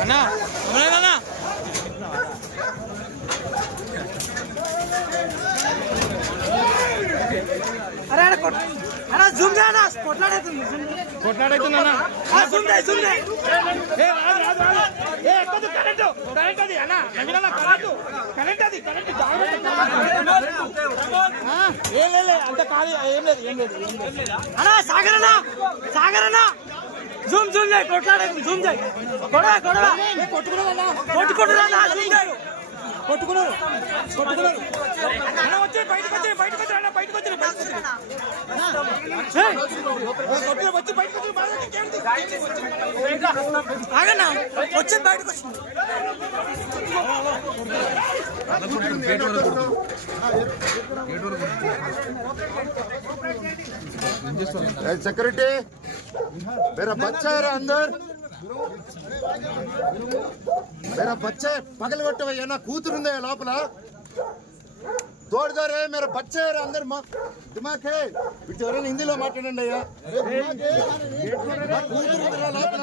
అన్నా అన్నా అరే అన్న జూమ్ చేయనా కొట్లాడైతుంది జూమ్ చేయి ఏ రాదు రాదు రాదు ఏ ఎక్కదు కరెంట్ అది అన్న నవీన కరెంట్ అది కరెంట్ ఏం లేదు అంత ఖాళీ ఏం లేదు అన్న సాగరన్న జూమ్ చేయి కొట్లాడైతుంది జూమ్ చేయి కొట్టుకున్నా జూమ్ చేయి కొట్టుకున్నారు వచ్చి బయటకు వచ్చి అన్న బయటకు వచ్చి ఆగన్నా వచ్చి బయటకు వచ్చింది सिक्योरिटी मेरा बच्चा है अंदर मेरा बच्चा पगल गट्टे कूतुरुंदे लोपल तोड़ रे मेरा बच्चा है अंदर दिमाग है हिंदी माట్లాడండి कूतुरुंदे लोपल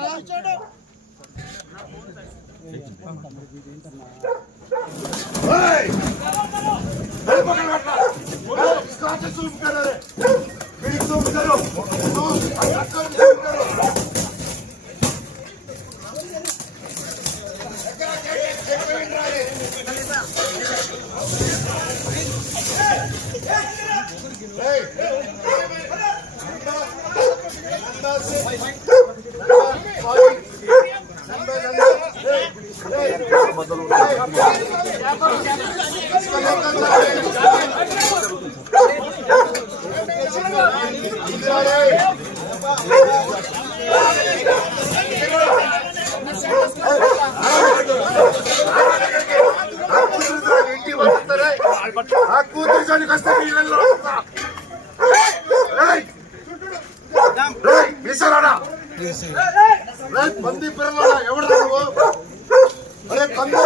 बंदी अरे कंदे